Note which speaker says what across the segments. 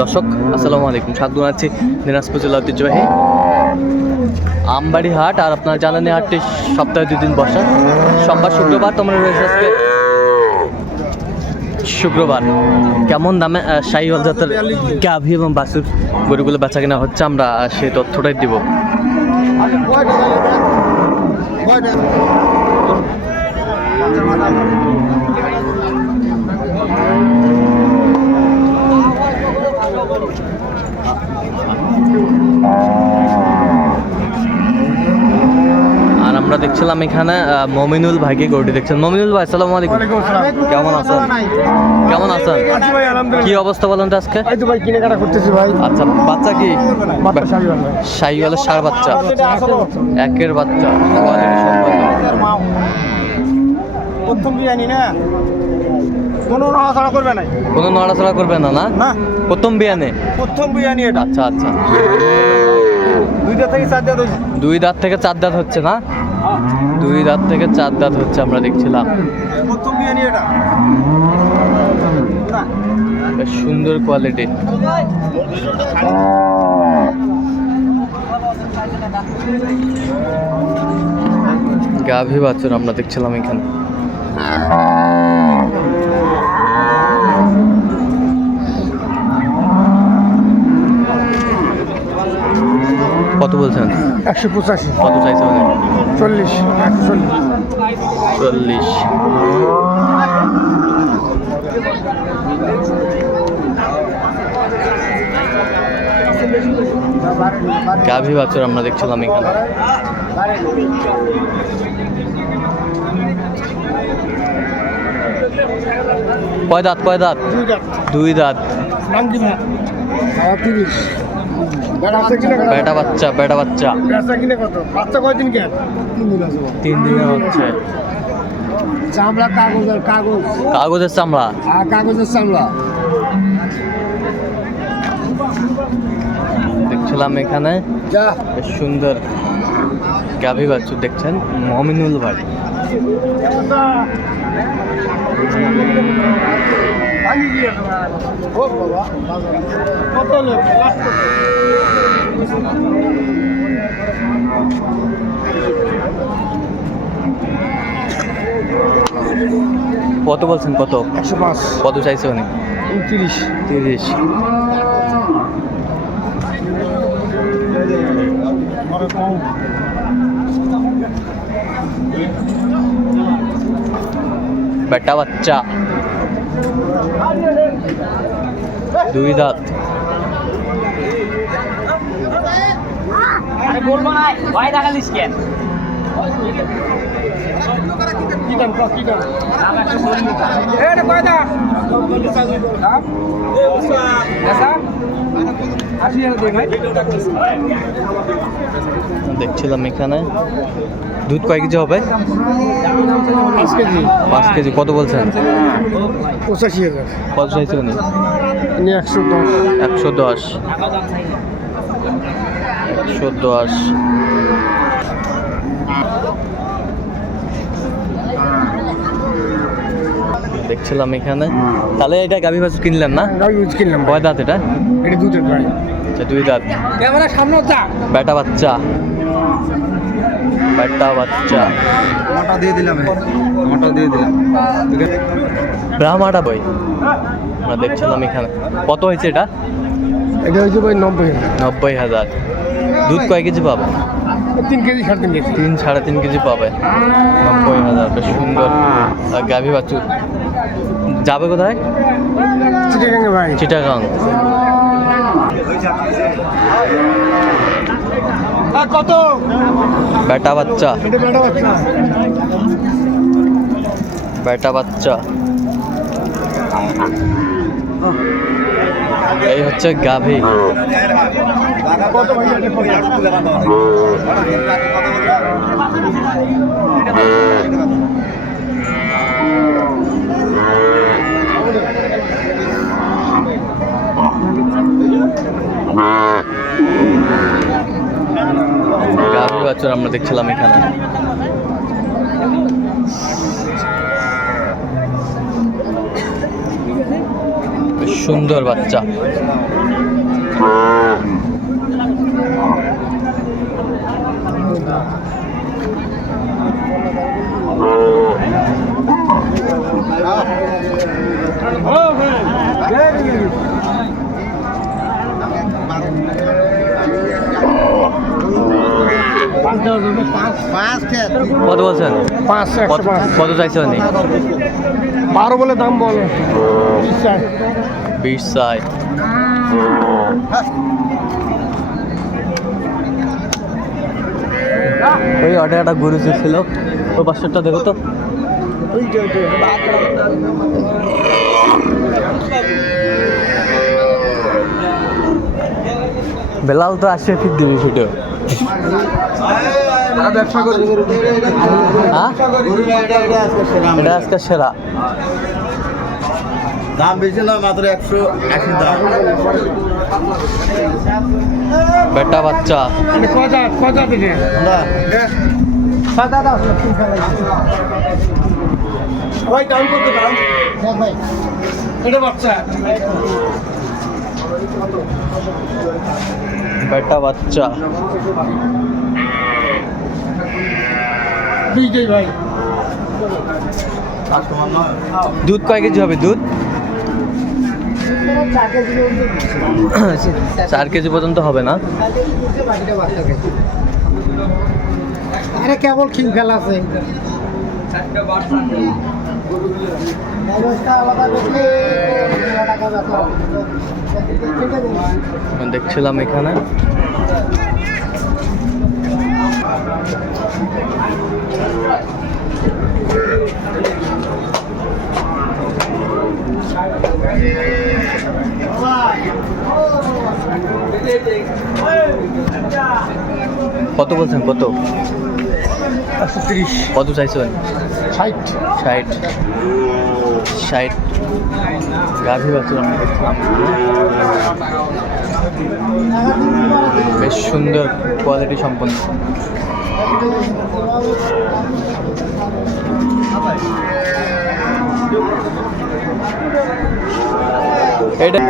Speaker 1: দর্শক আসসালামু আলাইকুম। স্বাগত জানাচ্ছি দিনাজপুর জেলা ঐতিহ্যবাহী আমবাড়ি হাট আর আপনার জানেন হাটটি সপ্তাহে দুদিন বসা। সোমবার শুক্রবার তোমরা রয়েছে আজকে। শুক্রবার। কেমন দামে আহ, শাহিওয়াল জাতের গাভী এবং বাছুর গরুগুলো বেচা কিনা হচ্ছে আমরা সেই তথ্যটাই দিব। দেখছিলাম এখানে মমিনুল ভাইকে গরুটি দেখছেন। মমিনুল ভাই আসসালামু আলাইকুম। কেমন আছেন? কেমন আছেন? কি অবস্থা বলেন তো আজকে?
Speaker 2: এই তো ভাই কিনে কাটা করতেছি ভাই।
Speaker 1: আচ্ছা বাচ্চা কি? শাহিওয়ালের সার বাচ্চা। একের বাচ্চা।
Speaker 2: প্রথম বিরিয়ানি না? কোনো নড়াচড়া করবে না
Speaker 1: কোনো নড়াচড়া করবে না না? প্রথম বিয়ানে
Speaker 2: প্রথম বিরিয়ানি এটা।
Speaker 1: আচ্ছা আচ্ছা।
Speaker 2: থেকে চার
Speaker 1: দুই দাঁত থেকে চার দাঁত হচ্ছে না? দুই দাঁত থেকে চার দাঁত হচ্ছে আমরা দেখছিলাম। সুন্দর কোয়ালিটি। গাভী বাছুর আমরা দেখছিলাম এখানে। কত বলছেন?
Speaker 2: একশো পঁচাশি।
Speaker 1: কত চাইছে
Speaker 2: চল্লিশ একশো চল্লিশ।
Speaker 1: চল্লিশ। গাভী বাছুর আমরা দেখছিলাম এখানে। কয় দাঁত কয় দাঁত? দুই দাঁত।
Speaker 2: নাম কি তিরিশ।
Speaker 1: বেটা বাচ্চা বেটা বাচ্চা
Speaker 2: বাচ্চা। কিনে কত? বাচ্চা কয়দিন কেন তিন দিন আছে
Speaker 1: হচ্ছে।
Speaker 2: চামড়া কাগজ আর কাগজ?
Speaker 1: কাগজের চামড়া।
Speaker 2: আর কাগজের চামড়া?
Speaker 1: দেখছিলাম এখানে। সুন্দর গাভী বাচ্চু দেখছেন? মমিনুল ভাই।
Speaker 2: কত লোক
Speaker 1: কত বলছেন কত?
Speaker 2: একশো পাঁচ।
Speaker 1: কত চাইছে উনি?
Speaker 2: উনত্রিশ।
Speaker 1: তিরিশ। বেটা বাচ্চা দুই দাঁত
Speaker 2: কি দাম কি দাম এটা কয়
Speaker 1: দেখছিলাম এখানে। দুধ কয় কেজি হবে?
Speaker 2: পাঁচ কেজি।
Speaker 1: পাঁচ কেজি। কত বলছেন?
Speaker 2: পঁচাশি হাজার।
Speaker 1: কত চাইছে উনি
Speaker 2: একশো দশ।
Speaker 1: একশো দশ। একশো দশ। দেখছিলাম এখানে। তাহলে এটা গাভী বাছুর কিনলেন না?
Speaker 2: কিনলাম
Speaker 1: কয় দাঁত এটা?
Speaker 2: এটা দুধের গাড়ি
Speaker 1: আচ্ছা দুই দাঁত।
Speaker 2: ক্যামেরা সামনে যা।
Speaker 1: বেটা বাচ্চা। বেটা বাচ্চা।
Speaker 2: আমারটা দিয়ে দিলাম আমারটা দিয়ে দিলাম।
Speaker 1: ব্রাহ্মাটা বই। আমরা দেখছিলাম এখানে। কত হয়েছে এটা?
Speaker 2: এটা হয়েছে ভাই নব্বই
Speaker 1: নব্বই হাজার। দুধ কয় কেজি পাবে?
Speaker 2: তিন কেজি সাড়ে তিন কেজি।
Speaker 1: তিন সাড়ে তিন কেজি পাবে। নব্বই হাজার বেশ সুন্দর। গাভী বাছুর যাবে কোথায়?
Speaker 2: চিটাগাঙ্গে ভাই
Speaker 1: চিটাগাং।
Speaker 2: কত?
Speaker 1: বেটা বাচ্চা।
Speaker 2: বেটা বাচ্চা।
Speaker 1: এই হচ্ছে গাভী
Speaker 2: কত ভাই এটা কত?
Speaker 1: গাভী বাছুর আমরা দেখছিলাম এখানে। সুন্দর বাচ্চা। কত বলছেন?
Speaker 2: পাঁচ
Speaker 1: কত চাইছে উনি?
Speaker 2: বারো বলে দাম বলে।
Speaker 1: বিশ চাই ওই অর্ডার একটা গরু ছিল। ওই পাঁচশোটা দেখো তো। বেলাল তো আসছে ঠিক দিবি ভিডিও এটা আজকে সেরা।
Speaker 3: দাম বেশি না মাত্র একশো আশি দাম।
Speaker 1: বেটা বাচ্চা।
Speaker 2: থেকে
Speaker 3: না
Speaker 2: ভাই ভাই এটা বাচ্চা।
Speaker 1: বেটা বাচ্চা। দুধ কয় কেজি হবে দুধ? চার কেজি পর্যন্ত হবে না?
Speaker 2: আরে কেবল খিং খেলা আছে।
Speaker 1: দেখছিলাম এখানে। কত বলছেন? কত?
Speaker 2: একশো তিরিশ
Speaker 1: কত চাইছেন
Speaker 2: ষাট।
Speaker 1: ষাট। ষাট। গাভী বাছুর দেখলাম। বেশ সুন্দর কোয়ালিটি সম্পন্ন। এটা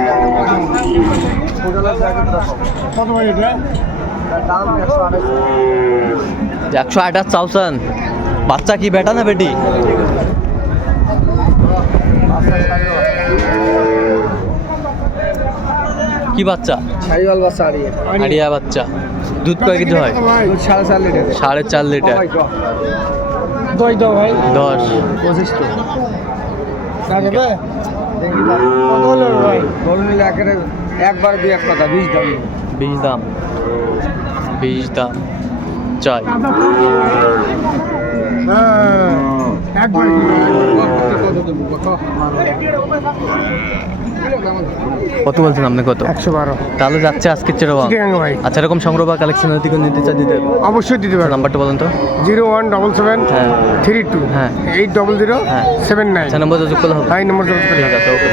Speaker 2: কত ভাই এটা?
Speaker 1: একশো আঠাশ চাউসান বাচ্চা কি বেটা না বেটি? কি বাচ্চা?
Speaker 2: সাইওয়াল বাচ্চা আড়িয়ে।
Speaker 1: আড়িয়া বাচ্চা। দুধ কয় কেজি হয়?
Speaker 2: সাড়ে চার লিটার।
Speaker 1: সাড়ে চার লিটার
Speaker 2: দই দাও ভাই।
Speaker 1: দশ।
Speaker 2: পঁচিশ তো। একেবারে একবার দুই এক কথা বিশ দাম।
Speaker 1: বিশ দাম। বিশ দাম। চাই
Speaker 2: হ্যাঁ
Speaker 1: কত বলছেন আপনি কত?
Speaker 2: একশো বারো।
Speaker 1: তাহলে যাচ্ছে আজকে চেরোবাং
Speaker 2: ভাই।
Speaker 1: আচ্ছা এরকম সংগ্রহ বা কালেকশন যদি নিতে চাই দিতে হবে।
Speaker 2: অবশ্যই দিতে পারো
Speaker 1: নাম্বারটা বলুন তো।
Speaker 2: জিরো ওয়ান ডবল সেভেন
Speaker 1: হ্যাঁ।
Speaker 2: থ্রি টু
Speaker 1: হ্যাঁ।
Speaker 2: এইট ডবল জিরো
Speaker 1: হ্যাঁ।
Speaker 2: Seven nine.
Speaker 1: আচ্ছা নম্বর যোগ করলে হবে।
Speaker 2: নাইন নম্বর
Speaker 1: ঠিক আছে ওকে।